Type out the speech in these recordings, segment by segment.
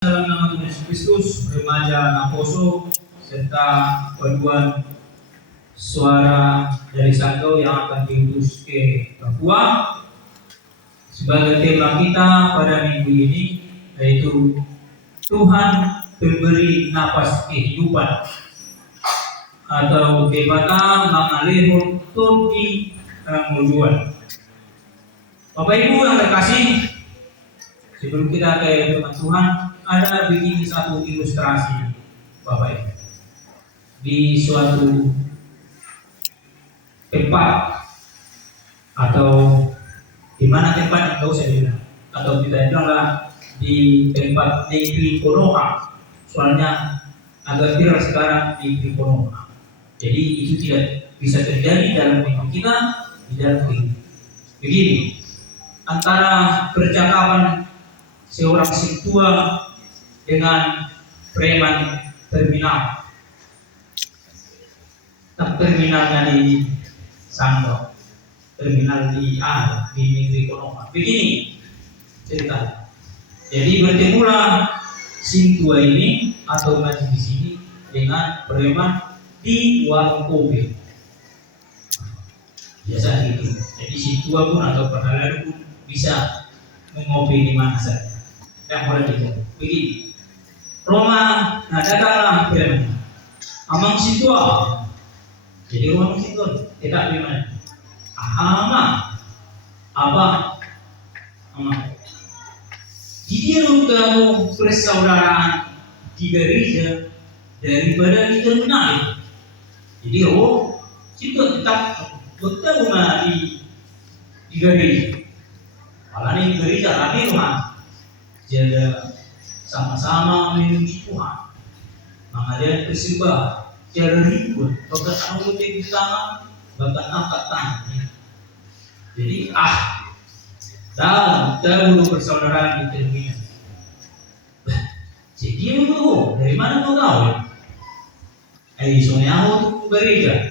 Dalam nama Tuhan Yesus Kristus, remaja Naposo, serta paduan suara dari Santo yang akan diutus ke Papua. Sebagai tema kita pada minggu ini yaitu Tuhan pemberi napas kehidupan, atau debata mengalihkan Todi Muduan. Bapak Ibu yang terkasih, sebelum kita ke firman Tuhan, ada begini satu ilustrasi, Bapak Ibu. Di suatu tempat atau di mana tempat yang saya bilang, atau kita bilanglah di tempat negeri Konoha, soalnya agak viral sekarang negeri Konoha. Jadi itu tidak bisa terjadi dalam hidup kita, di dalam hidup. Begini, antara percakapan seorang sintua dengan preman terminal. Terminalnya di Santo, terminal di negeri Konoha. Begini cerita. Jadi bertemulah sintua ini atau masih di sini dengan preman di warung kopi. Biasa gitu. Jadi sintua pun atau penalaran pun bisa mengopi di mana saja. Yang boleh dicoba. Begini. Roma, datanglah preman. Amang sintua. Jadi rumah sintua tidak di mana? Apa? Jadi kamu persaudaraan di gereja daripada di terminal. Jadi sintua tetap bertemu di gereja. Malah di gereja kami rumah jaga sama-sama memuji Tuhan, mengadakan persembahan, jalan ribut, bahkan anggota di tangan, bahkan angkat tangan. Jadi dalam dahulu persaudaraan di terminal. Jadi itu dari mana kau tahu? Soalnya aku tuh gereja,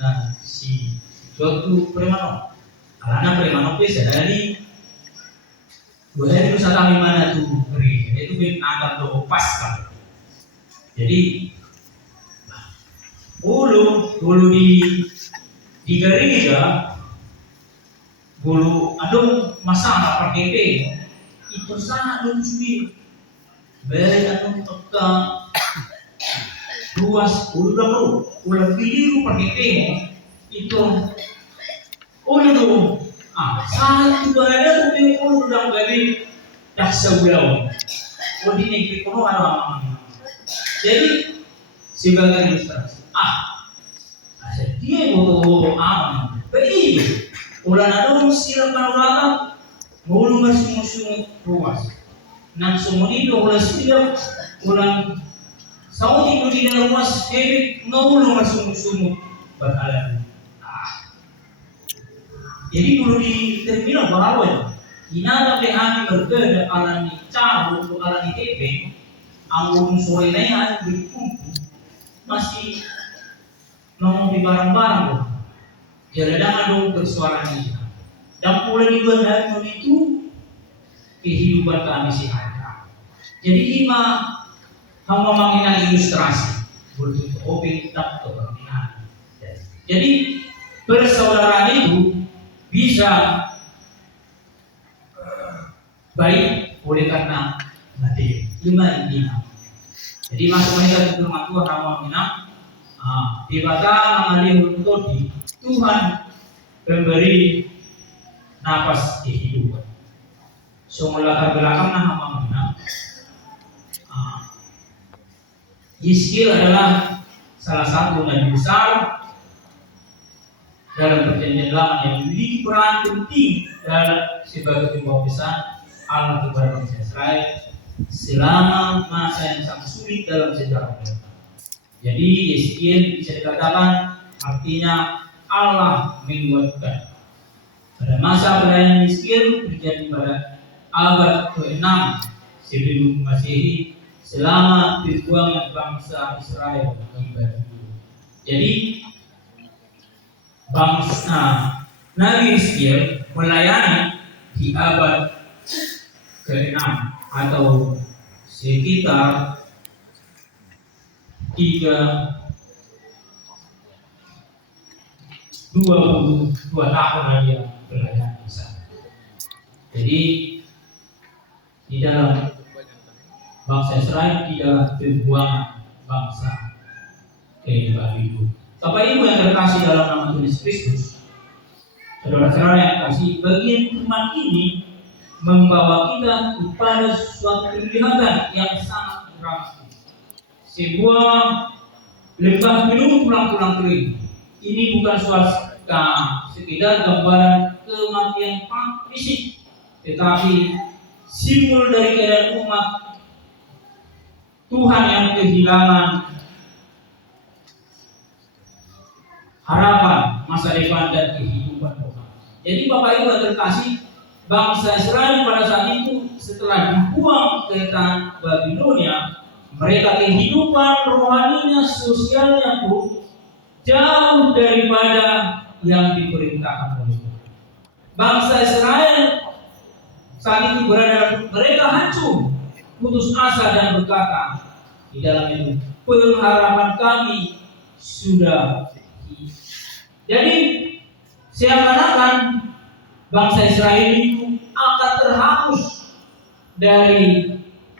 nah si suatu preman, karena preman bisa dari dua hari itu kami mana tuh gereja, itu akan tuh pasca. Jadi dulu di gereja, dulu ada masalah PKP itu sangat lucu. Beri atau teka luas udah pilih PKP itu dulu. Saat itu ada tuh udah beli daksa bulau. Di negeri Konoha ada. Jadi sebagai ilustrasi, dia bodoh aman. Begitu. Ulang ada silakan ulang, mulu masing-masing ruas. Nang semua itu ulang siap, ulang saud itu di dalam ruas hebit, mulu masing-masing berhalangan. Jadi dulu di terminal Balawan, inada PHM berbeda alani cabut untuk alani TP, anggun sore lainnya berkumpul masih ngomong di barang-barang loh. Jadi dong bersuara ini. Dan mulai dibuat dari itu kehidupan kami sehat. Jadi hamba mengenai ilustrasi berbentuk kopi tak kepentingan. Jadi persaudaraan itu bisa baik oleh karena materi 5 ini. Jadi masuk mereka ke firman Tuhan mengenang dibata mengalih untuk Tuhan memberi napas kehidupan. So latar belakang hamba mengenang Yeskiel adalah salah satu nabi besar dalam perjanjian lama yang memiliki peran penting dalam sebagai pembawa pesan Allah kepada bangsa Israel selama masa yang sangat sulit dalam sejarah mereka. Jadi Yeskiel bisa dikatakan artinya Allah menguatkan. Pada masa pelayanan Yeskiel terjadi pada abad ke-6 sebelum Masehi selama perjuangan bangsa Israel beribadah. Jadi bangsa Nabi Yeskiel melayani di abad ke-6 atau sekitar 22 tahun dia berlayar di sana. Jadi di dalam bangsa Israel, di dalam pembuangan bangsa ke Babylon. Bapak Ibu yang terkasih dalam nama Tuhan Yesus Kristus, saudara-saudara yang kasih, bagian firman ini membawa kita kepada suatu penglihatan yang sangat dramatis. Sebuah lembah penuh tulang-tulang kering. Ini bukan suatu sekedar gambaran kematian fisik, tetapi simbol dari keadaan umat Tuhan yang kehilangan harapan masa depan dan kehidupan Tuhan. Jadi Bapak Ibu yang terkasih, bangsa Israel pada saat itu setelah dibuang ke tanah Babilonia, mereka kehidupan rohaninya, sosialnya pun jauh daripada yang diperintahkan oleh Tuhan. Bangsa Israel saat itu berada, mereka hancur, putus asa dan berkata di dalam itu, pengharapan kami sudah. Jadi seakan-akan bangsa Israel itu akan terhapus dari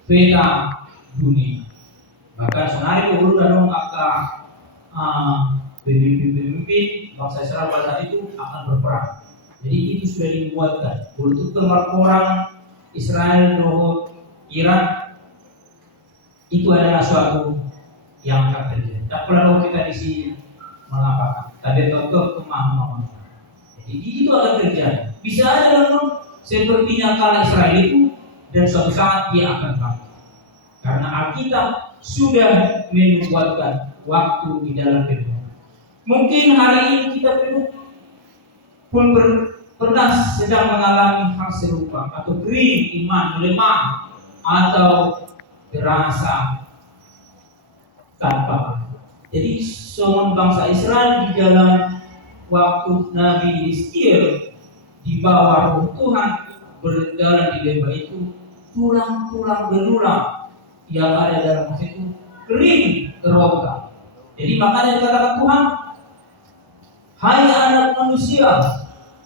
peta dunia. Bahkan senari dulu dan pemimpin bangsa Israel pada saat itu akan berperang. Jadi itu sudah dibuatkan untuk orang Israel roh Irak itu adalah suatu yang akan terjadi. Tak perlu kita di sini mengatakan, tapi contoh pemahaman. Jadi itu akan terjadi. Bisa aja dalam sepertinya kala Israel itu dan suatu saat dia akan bangkit. Karena Alkitab sudah membuatkan waktu di dalam hidup. Mungkin hari ini kita pun pernah sedang mengalami hal serupa, atau kering iman, lemah, atau terasa tanpa. Jadi semua bangsa Israel di dalam waktu Nabi Hizkiel di bawah Tuhan berjalan di lembah itu, tulang-tulang belulang yang ada dalam itu kering terongkak. Jadi makanya dikatakan Tuhan, hai anak manusia,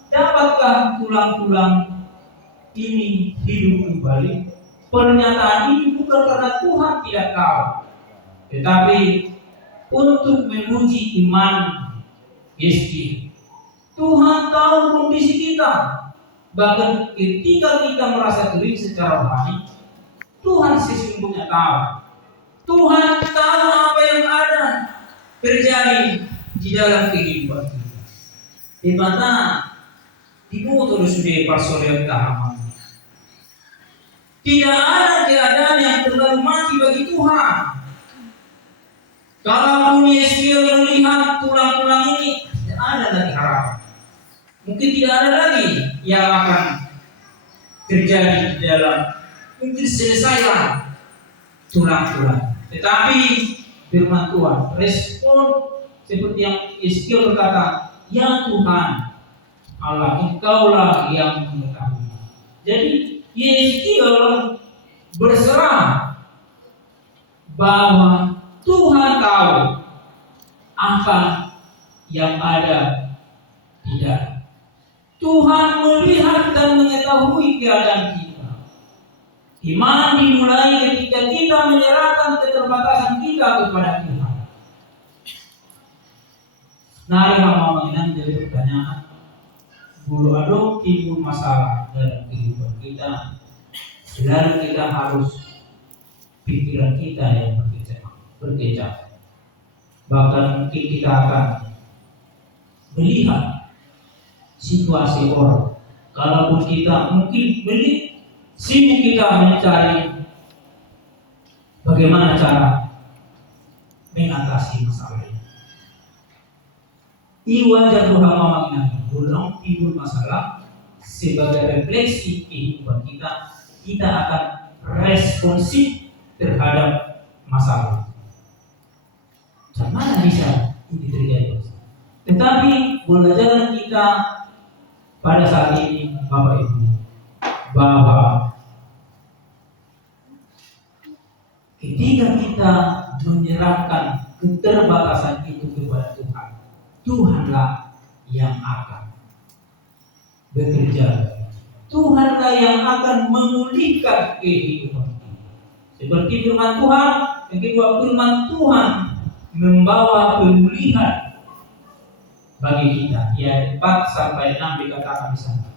dapatkah tulang-tulang ini hidup kembali? Pernyataan ini bukan karena Tuhan tidak tahu, tetapi untuk menguji iman Yesus. Tuhan tahu kondisi kita. Bahkan ketika kita merasa kering secara rohani, Tuhan sesungguhnya tahu. Tuhan tahu apa yang ada terjadi di dalam kehidupan kita. Di mana ibu terus sudah persoalan kehaman. Tidak ada keadaan yang terlalu mati bagi Tuhan. Kalau Yesus melihat tulang-tulang ini, tidak ada lagi harapan. Mungkin tidak ada lagi yang akan terjadi di dalam. Mungkin selesailah tulang-tulang. Tetapi firman Tuhan respon seperti yang Yeskiel berkata, ya Tuhan Allah, Engkaulah yang mengetahui. Jadi Yeskiel berserah bahwa Tuhan tahu apa yang ada di dalam. Tuhan melihat dan mengetahui keadaan kita. Iman dimulai ketika kita menyerahkan keterbatasan kita kepada Tuhan. Nah, yang mau menjadi pertanyaan, bulu aduk timbul masalah dalam kehidupan kita. Selalu kita harus pikiran kita yang berkecap. Bahkan mungkin kita akan melihat situasi orang. Kalaupun kita mungkin sibuk kita mencari bagaimana cara mengatasi masalah ini. Wajar Tuhan memanggil ulang timbul masalah sebagai refleksi kehidupan kita akan responsif terhadap masalah. Bagaimana bisa ini terjadi? Tetapi pelajaran kita pada saat ini, Bapak Ibu, bahwa Ketika kita menyerahkan keterbatasan itu kepada Tuhan, Tuhanlah yang akan bekerja. Tuhanlah yang akan memulihkan kehidupan kita. Seperti firman Tuhan, ketika firman Tuhan membawa pemulihan bagi kita. Ya 4 sampai 6 dikatakan di sana.